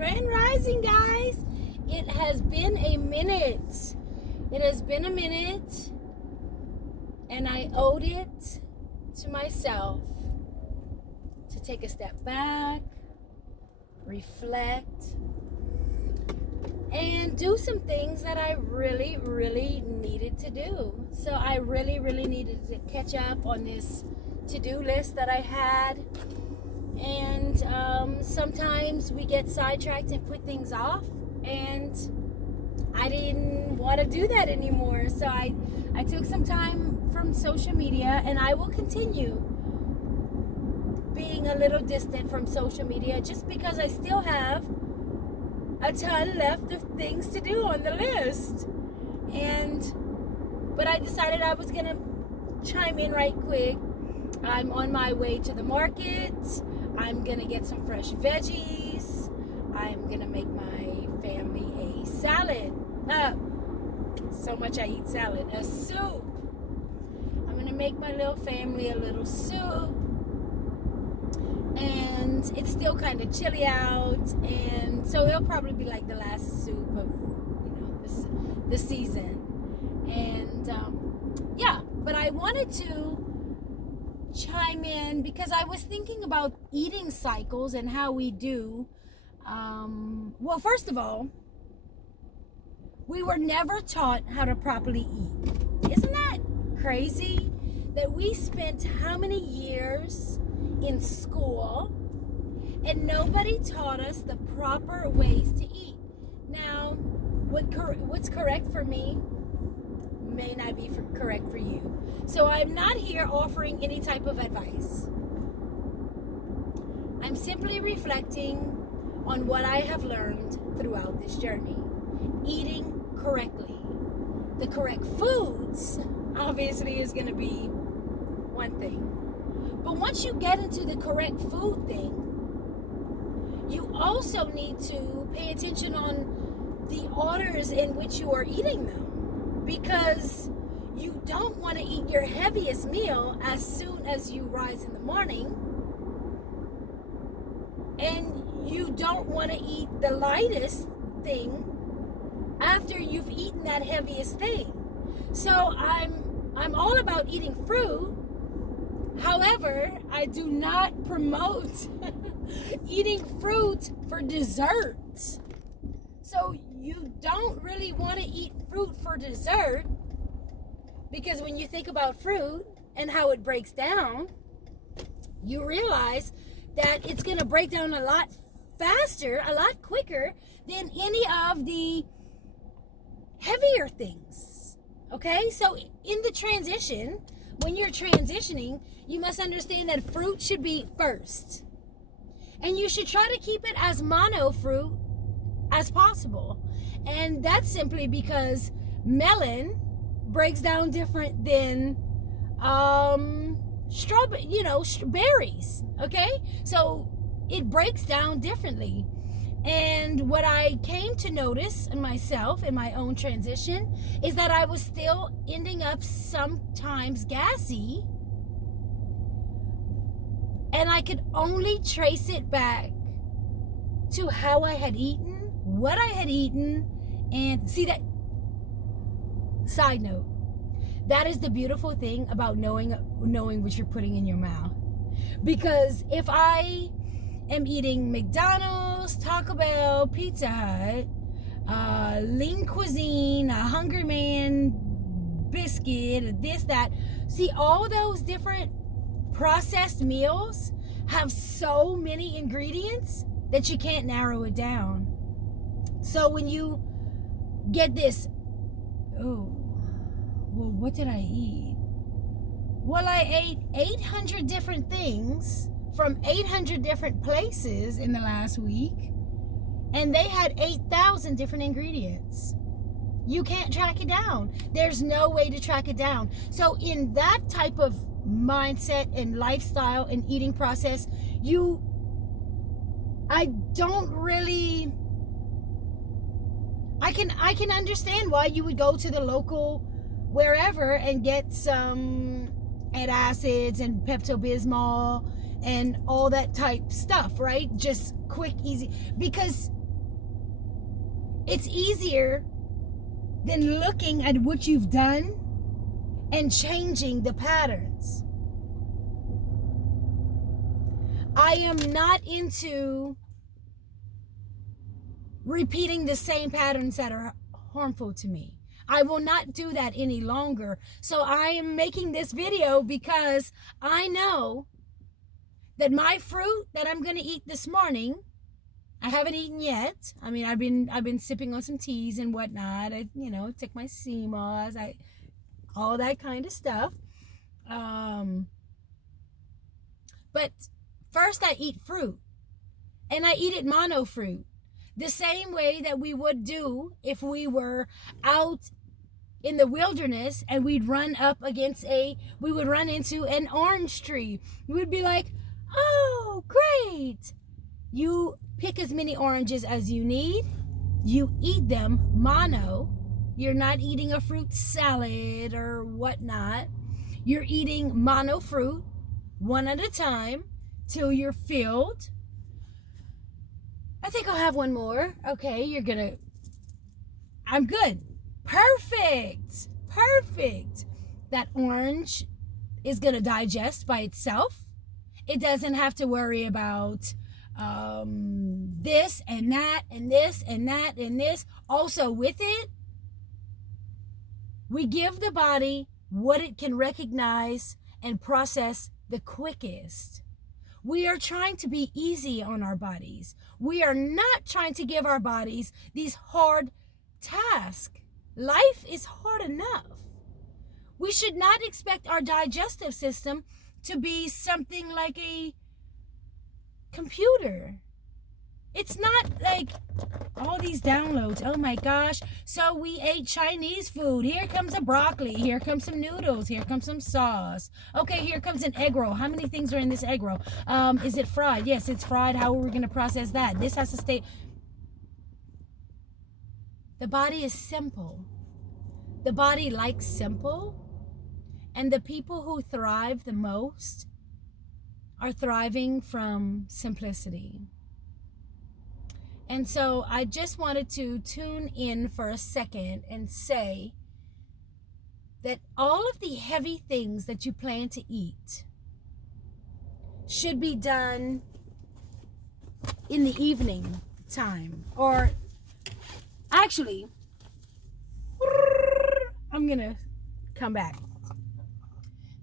Grand Rising, guys. It has been a minute. It has been a minute, and I owed it to myself to take a step back, reflect, and do some things that I really, really needed to do. So I really, really needed to catch up on this to-do list that I had. And sometimes we get sidetracked and put things off, and I didn't want to do that anymore. So I took some time from social media, and I will continue being a little distant from social media just because I still have a ton left of things to do on the list. But I decided I was gonna chime in right quick. I'm on my way to the market. I'm gonna get some fresh veggies. I'm gonna make my family a salad. So much I eat salad. A soup. I'm gonna make my little family a little soup. And it's still kind of chilly out, and so it'll probably be like the last soup of this season. And but I wanted to chime in because I was thinking about eating cycles and how we do. Well, first of all, we were never taught how to properly eat. Isn't that crazy? That we spent how many years in school and nobody taught us the proper ways to eat. Now, what's correct for me may not be correct for you. So I'm not here offering any type of advice. I'm simply reflecting on what I have learned throughout this journey. Eating correctly. The correct foods, obviously, is going to be one thing. But once you get into the correct food thing, you also need to pay attention on the orders in which you are eating them. Because you don't want to eat your heaviest meal as soon as you rise in the morning. And you don't want to eat the lightest thing after you've eaten that heaviest thing. So I'm all about eating fruit. However, I do not promote eating fruit for dessert. So you don't really want to eat fruit for dessert, because when you think about fruit and how it breaks down, you realize that it's going to break down a lot faster, a lot quicker than any of the heavier things. Okay? So in the transition, when you're transitioning, you must understand that fruit should be first. And you should try to keep it as mono fruit as possible. And that's simply because melon breaks down different than berries. Okay? So it breaks down differently. And what I came to notice in myself in my own transition is that I was still ending up sometimes gassy, and I could only trace it back to how I had eaten, what I had eaten. And see, that side note, that is the beautiful thing about knowing what you're putting in your mouth. Because if I am eating McDonald's, Taco Bell, Pizza Hut, Lean Cuisine, a Hungry Man biscuit, this, that. See, all those different processed meals have so many ingredients that you can't narrow it down. So when you get this, what did I eat? Well, I ate 800 different things from 800 different places in the last week, and they had 8,000 different ingredients. You can't track it down. There's no way to track it down. So in that type of mindset and lifestyle and eating process, I can understand why you would go to the local wherever and get some antacids and Pepto-Bismol and all that type stuff, right? Just quick, easy. Because It's easier than looking at what you've done and changing the patterns. I am not into repeating the same patterns that are harmful to me. I will not do that any longer. So I am making this video because I know that my fruit that I'm going to eat this morning, I haven't eaten yet. I mean, I've been sipping on some teas and whatnot. I, take my sea moss, all that kind of stuff. But first I eat fruit, and I eat it mono fruit, the same way that we would do if we were out in the wilderness and we would run into an orange tree. We would be like, oh, great. You pick as many oranges as you need. You eat them mono. You're not eating a fruit salad or whatnot. You're eating mono fruit one at a time till you're filled. I think I'll have one more. Okay, I'm good. Perfect. That orange is gonna digest by itself. It doesn't have to worry about this and that and this and that and this. Also with it, we give the body what it can recognize and process the quickest. We are trying to be easy on our bodies. We are not trying to give our bodies these hard tasks. Life is hard enough. We should not expect our digestive system to be something like a computer. It's not like all these downloads. Oh my gosh. So we ate Chinese food. Here comes a broccoli. Here comes some noodles. Here comes some sauce. Okay, here comes an egg roll. How many things are in this egg roll? Is it fried? Yes, it's fried. How are we going to process that? This has to stay. The body is simple. The body likes simple. And the people who thrive the most are thriving from simplicity. And so I just wanted to tune in for a second and say that all of the heavy things that you plan to eat should be done in the evening time. Or actually, I'm going to come back.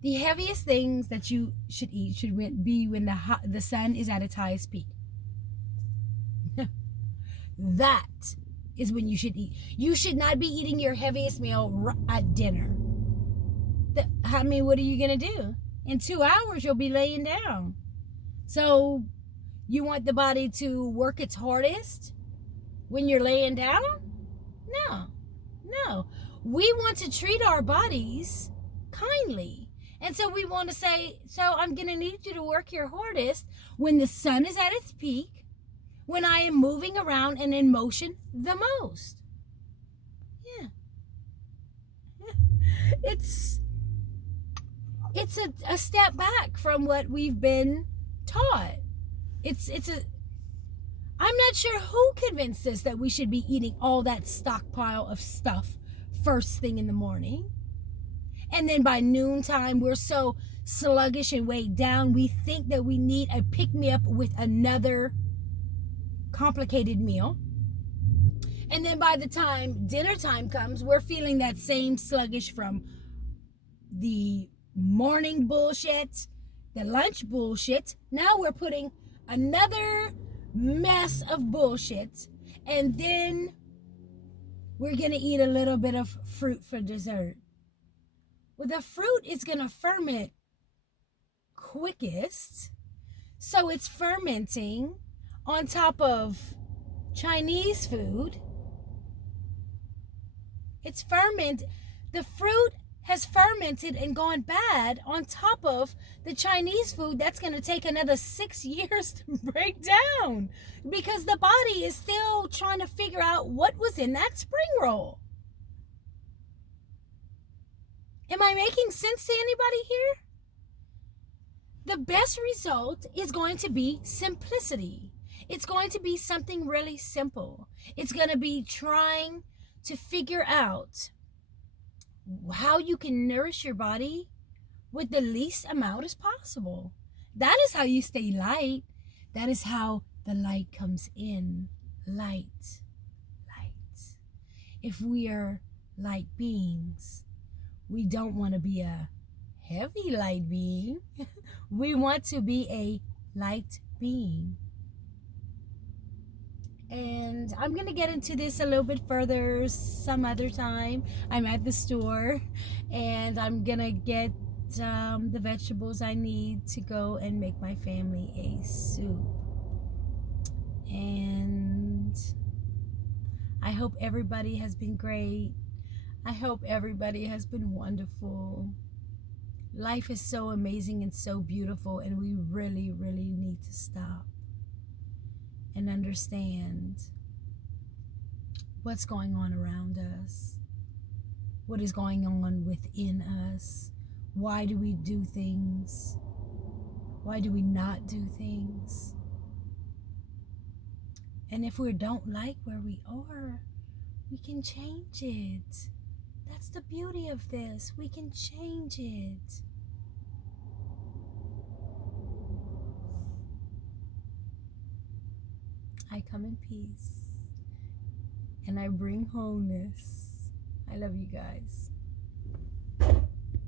The heaviest things that you should eat should be when the sun is at its highest peak. That is when you should eat. You should not be eating your heaviest meal at dinner. What are you going to do? In 2 hours, you'll be laying down. So you want the body to work its hardest when you're laying down? No. We want to treat our bodies kindly. And so we want to say, so I'm going to need you to work your hardest when the sun is at its peak, when I am moving around and in motion the most. Yeah. It's a step back from what we've been taught. I'm not sure who convinced us that we should be eating all that stockpile of stuff first thing in the morning. And then by noontime, we're so sluggish and weighed down, we think that we need a pick-me-up with another complicated meal. And then by the time dinner time comes, we're feeling that same sluggish from the morning bullshit, the lunch bullshit. Now we're putting another mess of bullshit, and then we're going to eat a little bit of fruit for dessert. Well, the fruit is going to ferment quickest, so it's fermenting on top of Chinese food. The fruit has fermented and gone bad on top of the Chinese food that's going to take another 6 years to break down, because the body is still trying to figure out what was in that spring roll. Am I making sense to anybody here? The best result is going to be simplicity. It's going to be something really simple. It's going to be trying to figure out how you can nourish your body with the least amount as possible. That is how you stay light. That is how the light comes in. Light, light. If we are light beings, we don't want to be a heavy light being. We want to be a light being. And I'm gonna get into this a little bit further some other time. I'm at the store and I'm gonna get the vegetables I need to go and make my family a soup. And I hope everybody has been great. I hope everybody has been wonderful. Life is so amazing and so beautiful, and we really, really need to stop and understand what's going on around us, what is going on within us. Why do we do things? Why do we not do things? And if we don't like where we are, we can change it. That's the beauty of this. We can change it. I come in peace and I bring wholeness. I love you guys.